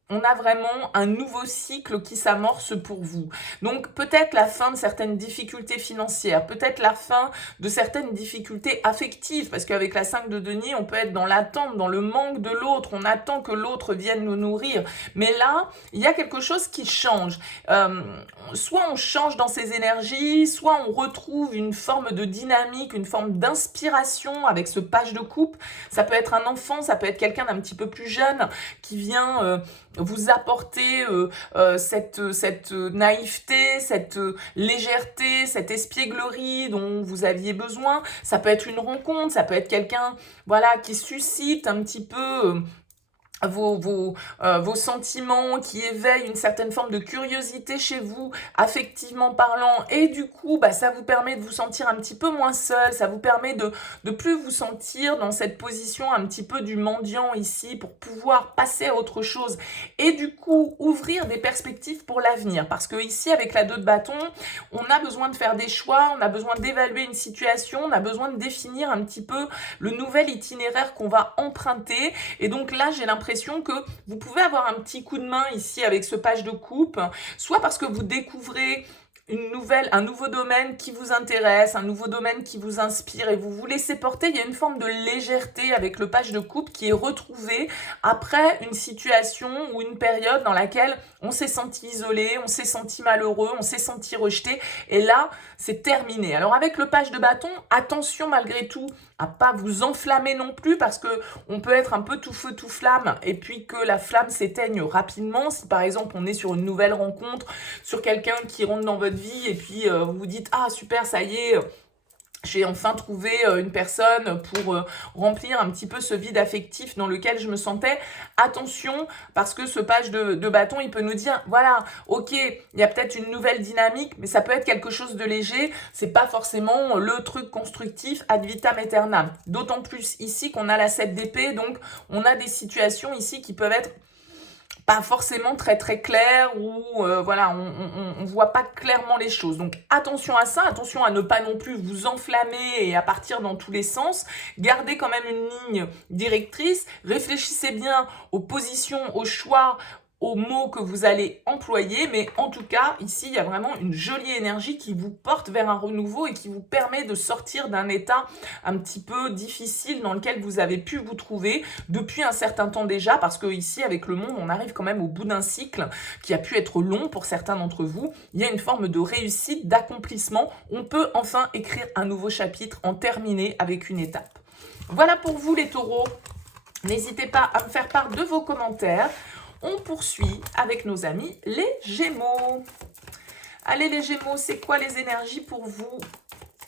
on a vraiment un nouveau cycle qui s'amorce pour vous. Donc peut-être la fin de certaines difficultés financières, peut-être la fin de certaines difficultés affectives, parce qu'avec la 5 de denier, on peut être dans l'attente, dans le manque de l'autre, on attend que l'autre vienne nous nourrir. Mais là, il y a quelque chose qui change. Soit on change dans ses énergies, soit on retrouve une forme de dynamique, une forme d'inspiration avec ce page de coupe. Ça peut être un enfant, ça peut être quelqu'un d'un petit peu plus jeune qui vient vous apporter cette naïveté, cette légèreté, cette espièglerie dont vous aviez besoin. Ça peut être une rencontre, ça peut être quelqu'un qui suscite un petit peu vos sentiments, qui éveillent une certaine forme de curiosité chez vous, affectivement parlant, et du coup, ça vous permet de vous sentir un petit peu moins seul, ça vous permet de plus vous sentir dans cette position un petit peu du mendiant ici, pour pouvoir passer à autre chose, et du coup, ouvrir des perspectives pour l'avenir, parce que ici, avec la 2 de bâton, on a besoin de faire des choix, on a besoin d'évaluer une situation, on a besoin de définir un petit peu le nouvel itunéraire qu'on va emprunter, et donc là, j'ai l'impression que vous pouvez avoir un petit coup de main ici avec ce page de coupe, soit parce que vous découvrez un nouveau domaine qui vous intéresse, un nouveau domaine qui vous inspire et vous vous laissez porter. Il y a une forme de légèreté avec le page de coupe qui est retrouvée après une situation ou une période dans laquelle on s'est senti isolé, on s'est senti malheureux, on s'est senti rejeté et là, c'est terminé. Alors avec le page de bâton, attention malgré tout à pas vous enflammer non plus parce que on peut être un peu tout feu tout flamme et puis que la flamme s'éteigne rapidement. Si par exemple on est sur une nouvelle rencontre, sur quelqu'un qui rentre dans votre vie et puis vous vous dites « Ah super, ça y est !» J'ai enfin trouvé une personne pour remplir un petit peu ce vide affectif dans lequel je me sentais. Attention, parce que ce page de bâton, il peut nous dire, voilà, ok, il y a peut-être une nouvelle dynamique, mais ça peut être quelque chose de léger. C'est pas forcément le truc constructif ad vitam aeternam. D'autant plus ici qu'on a la 7 d'épée, donc on a des situations ici qui peuvent être pas forcément très très clair ou voilà, on voit pas clairement les choses. Donc attention à ça, attention à ne pas non plus vous enflammer et à partir dans tous les sens. Gardez quand même une ligne directrice, réfléchissez bien aux positions, aux choix, aux mots que vous allez employer, mais en tout cas, ici, il y a vraiment une jolie énergie qui vous porte vers un renouveau et qui vous permet de sortir d'un état un petit peu difficile dans lequel vous avez pu vous trouver depuis un certain temps déjà, parce que ici, avec le monde, on arrive quand même au bout d'un cycle qui a pu être long pour certains d'entre vous. Il y a une forme de réussite, d'accomplissement. On peut enfin écrire un nouveau chapitre, en terminer avec une étape. Voilà pour vous les taureaux. N'hésitez pas à me faire part de vos commentaires. On poursuit avec nos amis les Gémeaux. Allez les Gémeaux, c'est quoi les énergies pour vous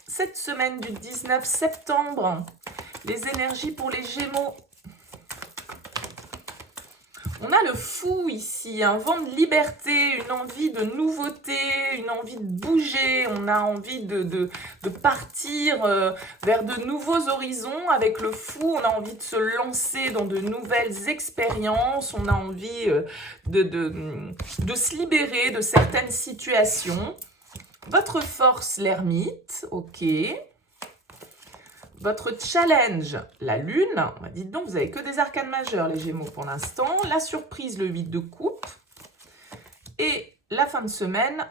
cette semaine du 19 septembre? Les énergies pour les Gémeaux. On a le fou ici, un vent de liberté, une envie de nouveauté, une envie de bouger. On a envie de partir vers de nouveaux horizons. Avec le fou, on a envie de se lancer dans de nouvelles expériences. On a envie de se libérer de certaines situations. Votre force, l'ermite, ok. Votre challenge, la lune. Dites donc, vous n'avez que des arcanes majeures, les Gémeaux, pour l'instant. La surprise, le 8 de coupe. Et la fin de semaine,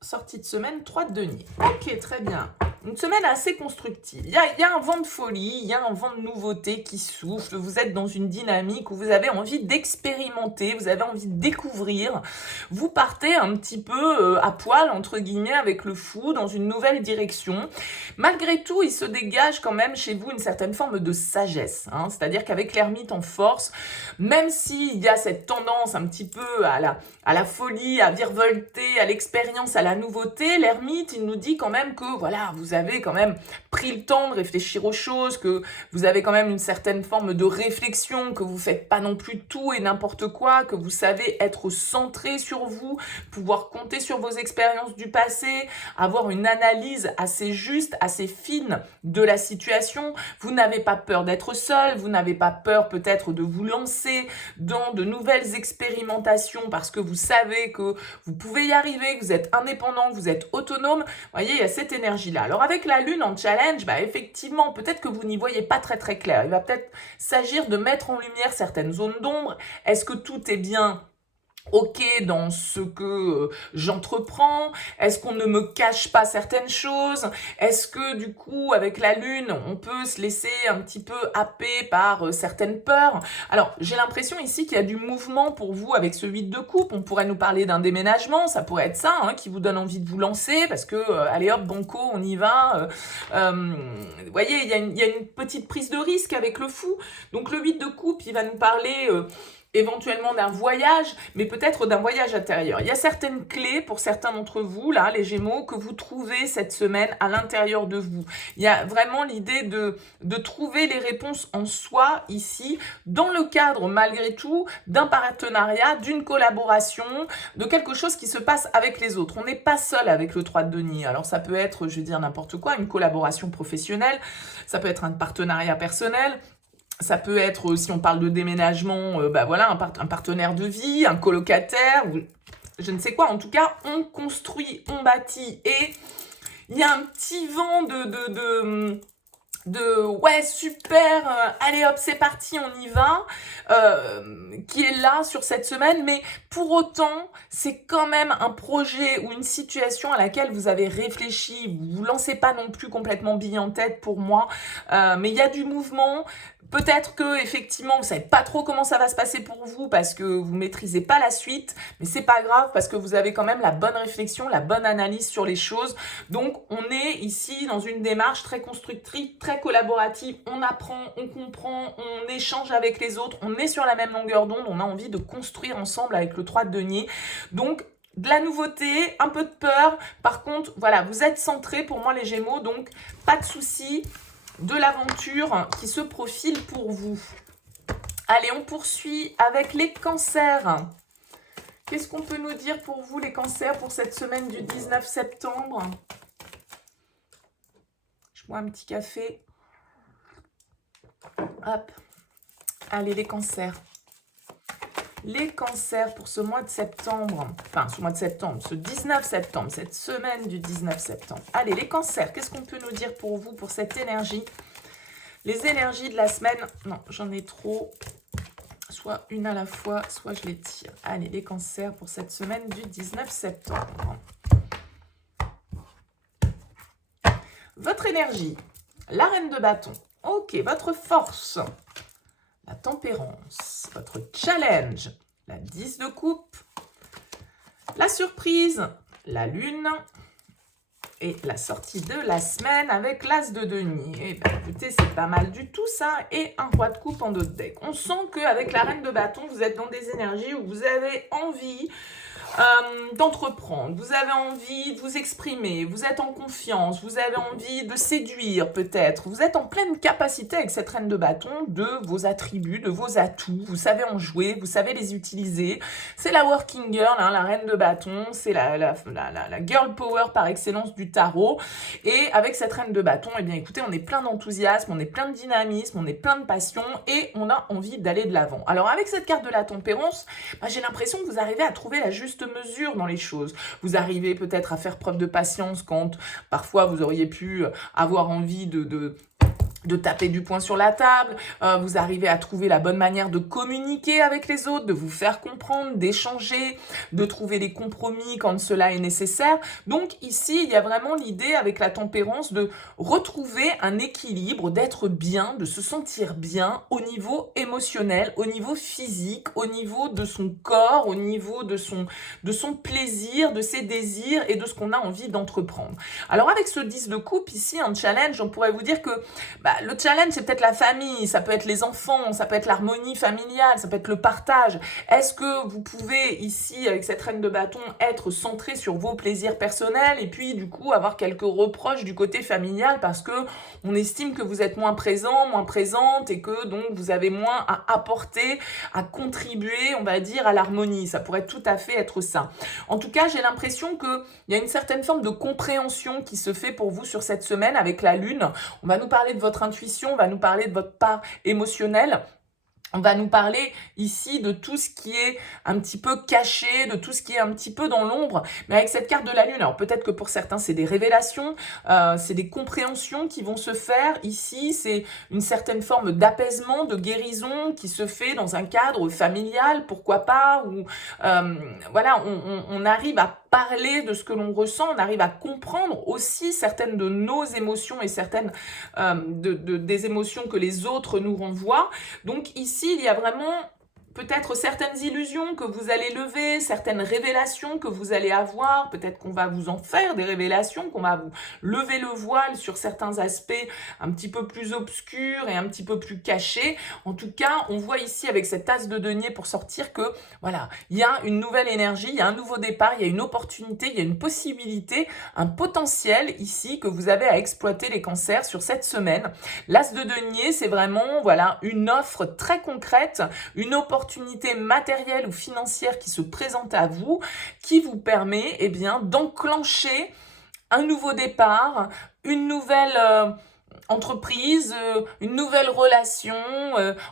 sortie de semaine, 3 de denier. Ok, très bien. Une semaine assez constructive. Il y a un vent de folie, il y a un vent de nouveauté qui souffle. Vous êtes dans une dynamique où vous avez envie d'expérimenter, vous avez envie de découvrir. Vous partez un petit peu à poil, entre guillemets, avec le fou, dans une nouvelle direction. Malgré tout, il se dégage quand même chez vous une certaine forme de sagesse. Hein. C'est-à-dire qu'avec l'ermite en force, même s'il y a cette tendance un petit peu à la folie, à virevolter, à l'expérience, à la nouveauté, l'ermite, il nous dit quand même que voilà, vous avez quand même pris le temps de réfléchir aux choses, que vous avez quand même une certaine forme de réflexion, que vous faites pas non plus tout et n'importe quoi, que vous savez être centré sur vous, pouvoir compter sur vos expériences du passé, avoir une analyse assez juste, assez fine de la situation. Vous n'avez pas peur d'être seul, vous n'avez pas peur peut-être de vous lancer dans de nouvelles expérimentations parce que vous savez que vous pouvez y arriver, que vous êtes indépendant, que vous êtes autonome. Vous voyez, il y a cette énergie-là. Alors avec la lune en challenge, effectivement, peut-être que vous n'y voyez pas très très clair. Il va peut-être s'agir de mettre en lumière certaines zones d'ombre. Est-ce que tout est bien ok dans ce que j'entreprends? Est-ce qu'on ne me cache pas certaines choses? Est-ce que du coup, avec la lune, on peut se laisser un petit peu happer par certaines peurs? Alors, j'ai l'impression ici qu'il y a du mouvement pour vous avec ce 8 de coupe. On pourrait nous parler d'un déménagement, ça pourrait être ça, hein, qui vous donne envie de vous lancer, parce que, allez hop, banco, on y va. Vous voyez, il y a une petite prise de risque avec le fou. Donc, le 8 de coupe, il va nous parler éventuellement d'un voyage, mais peut-être d'un voyage intérieur. Il y a certaines clés pour certains d'entre vous, là, les Gémeaux, que vous trouvez cette semaine à l'intérieur de vous. Il y a vraiment l'idée de trouver les réponses en soi, ici, dans le cadre, malgré tout, d'un partenariat, d'une collaboration, de quelque chose qui se passe avec les autres. On n'est pas seul avec le 3 de denier. Alors, ça peut être, je vais dire n'importe quoi, une collaboration professionnelle, ça peut être un partenariat personnel, ça peut être, si on parle de déménagement, voilà, un partenaire de vie, un colocataire, ou je ne sais quoi. En tout cas, on construit, on bâtit. Et il y a un petit vent ouais, super, allez hop, c'est parti, on y va, qui est là sur cette semaine. Mais pour autant, c'est quand même un projet ou une situation à laquelle vous avez réfléchi. Vous vous lancez pas non plus complètement bille en tête pour moi, mais il y a du mouvement. Peut-être que effectivement vous savez pas trop comment ça va se passer pour vous parce que vous maîtrisez pas la suite, mais c'est pas grave parce que vous avez quand même la bonne réflexion, la bonne analyse sur les choses. Donc on est ici dans une démarche très constructive, très collaborative. On apprend, on comprend, on échange avec les autres, on est sur la même longueur d'onde, on a envie de construire ensemble avec le 3 de denier. Donc de la nouveauté, un peu de peur. Par contre, voilà, vous êtes centrés pour moi les Gémeaux, donc pas de soucis. De l'aventure qui se profile pour vous. Allez, on poursuit avec les cancers. Qu'est-ce qu'on peut nous dire pour vous, les cancers, pour cette semaine du 19 septembre? Je bois un petit café. Hop. Allez, les cancers. Les cancers pour ce mois de septembre, enfin ce mois de septembre, ce 19 septembre, cette semaine du 19 septembre. Allez, les cancers, qu'est-ce qu'on peut nous dire pour vous, pour cette énergie? Les énergies de la semaine, non, j'en ai trop. Soit une à la fois, soit je les tire. Allez, les cancers pour cette semaine du 19 septembre. Votre énergie, la reine de bâton. Ok, votre force, la tempérance. Votre challenge, la 10 de coupe. La surprise, la lune. Et la sortie de la semaine avec l'as de denier. Eh bien, écoutez, c'est pas mal du tout ça. Et un roi de coupe en dos de deck. On sent qu'avec la reine de bâton, vous êtes dans des énergies où vous avez envie d'entreprendre. Vous avez envie de vous exprimer. Vous êtes en confiance. Vous avez envie de séduire peut-être. Vous êtes en pleine capacité avec cette reine de bâton de vos attributs, de vos atouts. Vous savez en jouer. Vous savez les utiliser. C'est la working girl, hein, la reine de bâton. C'est la girl power par excellence du tarot. Et avec cette reine de bâton, eh bien écoutez, on est plein d'enthousiasme, on est plein de dynamisme, on est plein de passion et on a envie d'aller de l'avant. Alors avec cette carte de la tempérance, j'ai l'impression que vous arrivez à trouver la juste mesure dans les choses. Vous arrivez peut-être à faire preuve de patience quand parfois vous auriez pu avoir envie de taper du poing sur la table, vous arrivez à trouver la bonne manière de communiquer avec les autres, de vous faire comprendre, d'échanger, de trouver des compromis quand cela est nécessaire. Donc ici, il y a vraiment l'idée avec la tempérance de retrouver un équilibre, d'être bien, de se sentir bien au niveau émotionnel, au niveau physique, au niveau de son corps, au niveau de son plaisir, de ses désirs et de ce qu'on a envie d'entreprendre. Alors avec ce 10 de coupe ici, un challenge, on pourrait vous dire que le challenge, c'est peut-être la famille, ça peut être les enfants, ça peut être l'harmonie familiale, ça peut être le partage. Est-ce que vous pouvez ici, avec cette reine de bâton, être centré sur vos plaisirs personnels et puis du coup avoir quelques reproches du côté familial parce que on estime que vous êtes moins présent, moins présente et que donc vous avez moins à apporter, à contribuer, on va dire, à l'harmonie. Ça pourrait tout à fait être ça. En tout cas, j'ai l'impression qu'il y a une certaine forme de compréhension qui se fait pour vous sur cette semaine avec la lune. On va nous parler de votre intuition, on va nous parler de votre part émotionnelle. On va nous parler ici de tout ce qui est un petit peu caché, de tout ce qui est un petit peu dans l'ombre. Mais avec cette carte de la lune, alors peut-être que pour certains, c'est des révélations, c'est des compréhensions qui vont se faire. Ici, c'est une certaine forme d'apaisement, de guérison qui se fait dans un cadre familial, pourquoi pas, où voilà, on arrive à parler de ce que l'on ressent, on arrive à comprendre aussi certaines de nos émotions et certaines des émotions que les autres nous renvoient. Donc ici, il y a vraiment peut-être certaines illusions que vous allez lever, certaines révélations que vous allez avoir, peut-être qu'on va vous en faire des révélations, qu'on va vous lever le voile sur certains aspects un petit peu plus obscurs et un petit peu plus cachés. En tout cas, on voit ici avec cette as de denier pour sortir que, voilà, il y a une nouvelle énergie, il y a un nouveau départ, il y a une opportunité, il y a une possibilité, un potentiel ici que vous avez à exploiter les cancers sur cette semaine. L'as de denier, c'est vraiment, voilà, une offre très concrète, une opportunité matérielle ou financière qui se présente à vous, qui vous permet eh bien, d'enclencher un nouveau départ, une nouvelle entreprise, une nouvelle relation,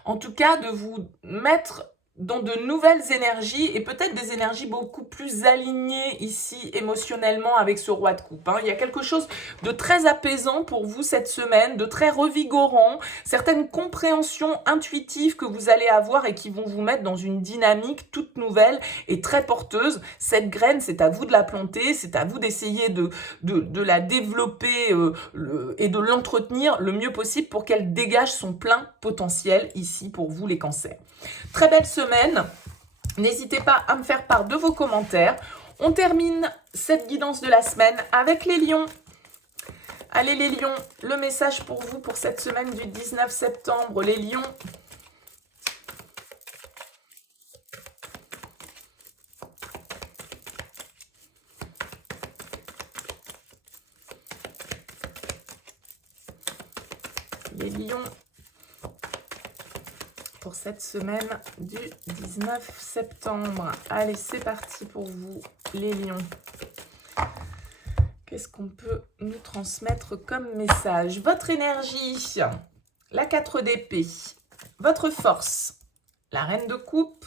en tout cas de vous mettre dans de nouvelles énergies et peut-être des énergies beaucoup plus alignées ici émotionnellement avec ce roi de coupe. Il y a quelque chose de très apaisant pour vous cette semaine, de très revigorant, certaines compréhensions intuitives que vous allez avoir et qui vont vous mettre dans une dynamique toute nouvelle et très porteuse. Cette graine, c'est à vous de la planter, c'est à vous d'essayer de la développer et de l'entretenir le mieux possible pour qu'elle dégage son plein potentiel ici pour vous les cancers. Très belle semaine, n'hésitez pas à me faire part de vos commentaires. On termine cette guidance de la semaine avec les lions. Allez les lions, le message pour vous pour cette semaine du 19 septembre, les lions. Les lions. Pour cette semaine du 19 septembre. Allez, c'est parti pour vous, les lions. Qu'est-ce qu'on peut nous transmettre comme message? Votre énergie, la 4 d'épée. Votre force, la reine de coupe.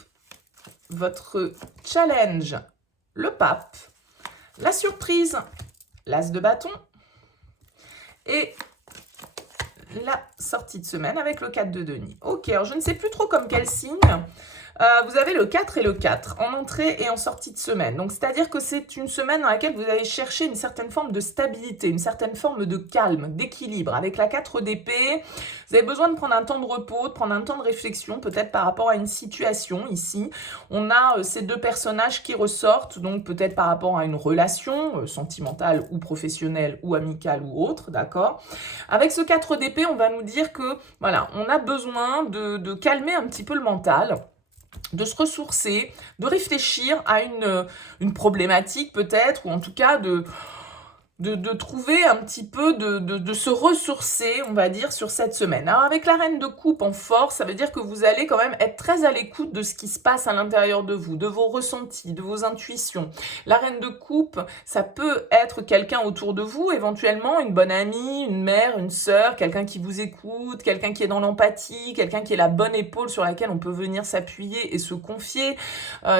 votre challenge, le pape, la surprise, l'as de bâton et la sortie de semaine avec le 4 de denier. Ok, alors je ne sais plus trop comme quel signe. Vous avez le 4 et le 4 en entrée et en sortie de semaine. Donc, c'est-à-dire que c'est une semaine dans laquelle vous allez chercher une certaine forme de stabilité, une certaine forme de calme, d'équilibre. Avec la 4 d'épée, vous avez besoin de prendre un temps de repos, de prendre un temps de réflexion, peut-être par rapport à une situation ici. On a ces deux personnages qui ressortent, donc peut-être par rapport à une relation sentimentale ou professionnelle ou amicale ou autre, d'accord? Avec ce 4 d'épée, on va nous dire que, voilà, on a besoin de calmer un petit peu le mental, de se ressourcer, de réfléchir à une problématique peut-être, ou en tout cas de trouver un petit peu, de se ressourcer, on va dire, sur cette semaine. Alors avec la reine de coupe en force, ça veut dire que vous allez quand même être très à l'écoute de ce qui se passe à l'intérieur de vous, de vos ressentis, de vos intuitions. La reine de coupe, ça peut être quelqu'un autour de vous, éventuellement une bonne amie, une mère, une sœur, quelqu'un qui vous écoute, quelqu'un qui est dans l'empathie, quelqu'un qui est la bonne épaule sur laquelle on peut venir s'appuyer et se confier,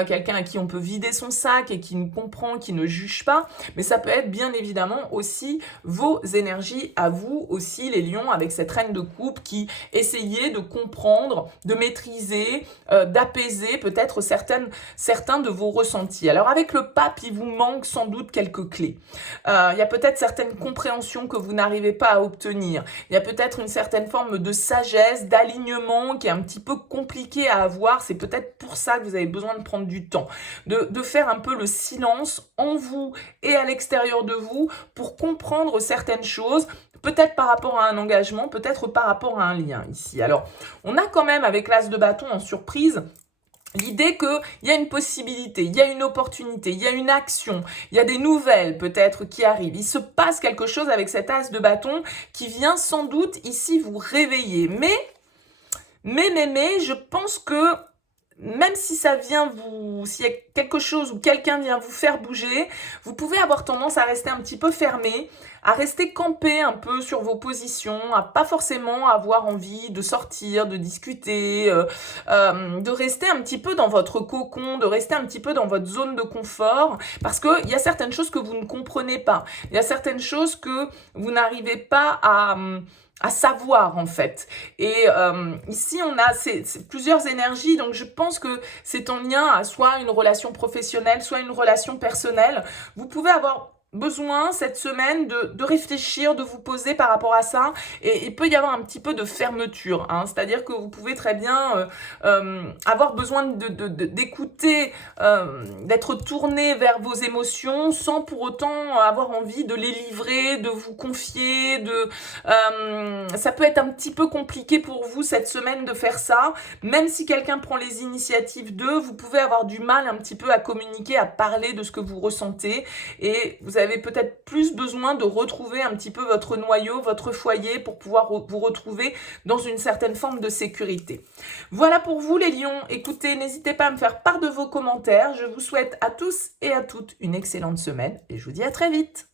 quelqu'un à qui on peut vider son sac et qui nous comprend, qui ne juge pas, mais ça peut être bien évidemment aussi vos énergies à vous aussi, les lions, avec cette reine de coupe qui essayait de comprendre, de maîtriser, d'apaiser peut-être certains de vos ressentis. Alors avec le pape, il vous manque sans doute quelques clés. Il y a peut-être certaines compréhensions que vous n'arrivez pas à obtenir. Il y a peut-être une certaine forme de sagesse, d'alignement qui est un petit peu compliqué à avoir. C'est peut-être pour ça que vous avez besoin de prendre du temps, de faire un peu le silence en vous et à l'extérieur de vous pour comprendre certaines choses, peut-être par rapport à un engagement, peut-être par rapport à un lien ici. Alors, on a quand même avec l'as de bâton en surprise l'idée qu'il y a une possibilité, il y a une opportunité, il y a une action, il y a des nouvelles peut-être qui arrivent. Il se passe quelque chose avec cet as de bâton qui vient sans doute ici vous réveiller. Mais, je pense que même si ça vient s'il y a quelque chose ou quelqu'un vient vous faire bouger, vous pouvez avoir tendance à rester un petit peu fermé, à rester campé un peu sur vos positions, à pas forcément avoir envie de sortir, de discuter, de rester un petit peu dans votre cocon, de rester un petit peu dans votre zone de confort, parce qu'il y a certaines choses que vous ne comprenez pas, il y a certaines choses que vous n'arrivez pas à savoir en fait. Et ici on a plusieurs énergies, donc je pense que c'est en lien à soit une relation professionnelle, soit une relation personnelle. Vous pouvez avoir besoin cette semaine de réfléchir, de vous poser par rapport à ça, et il peut y avoir un petit peu de fermeture, hein. C'est-à-dire que vous pouvez très bien avoir besoin d'écouter, d'être tourné vers vos émotions sans pour autant avoir envie de les livrer, de vous confier, ça peut être un petit peu compliqué pour vous cette semaine de faire ça, même si quelqu'un prend les initiatives d'eux, vous pouvez avoir du mal un petit peu à communiquer, à parler de ce que vous ressentez, et vous avez peut-être plus besoin de retrouver un petit peu votre noyau, votre foyer pour pouvoir vous retrouver dans une certaine forme de sécurité. Voilà pour vous les lions. Écoutez, n'hésitez pas à me faire part de vos commentaires. Je vous souhaite à tous et à toutes une excellente semaine et je vous dis à très vite.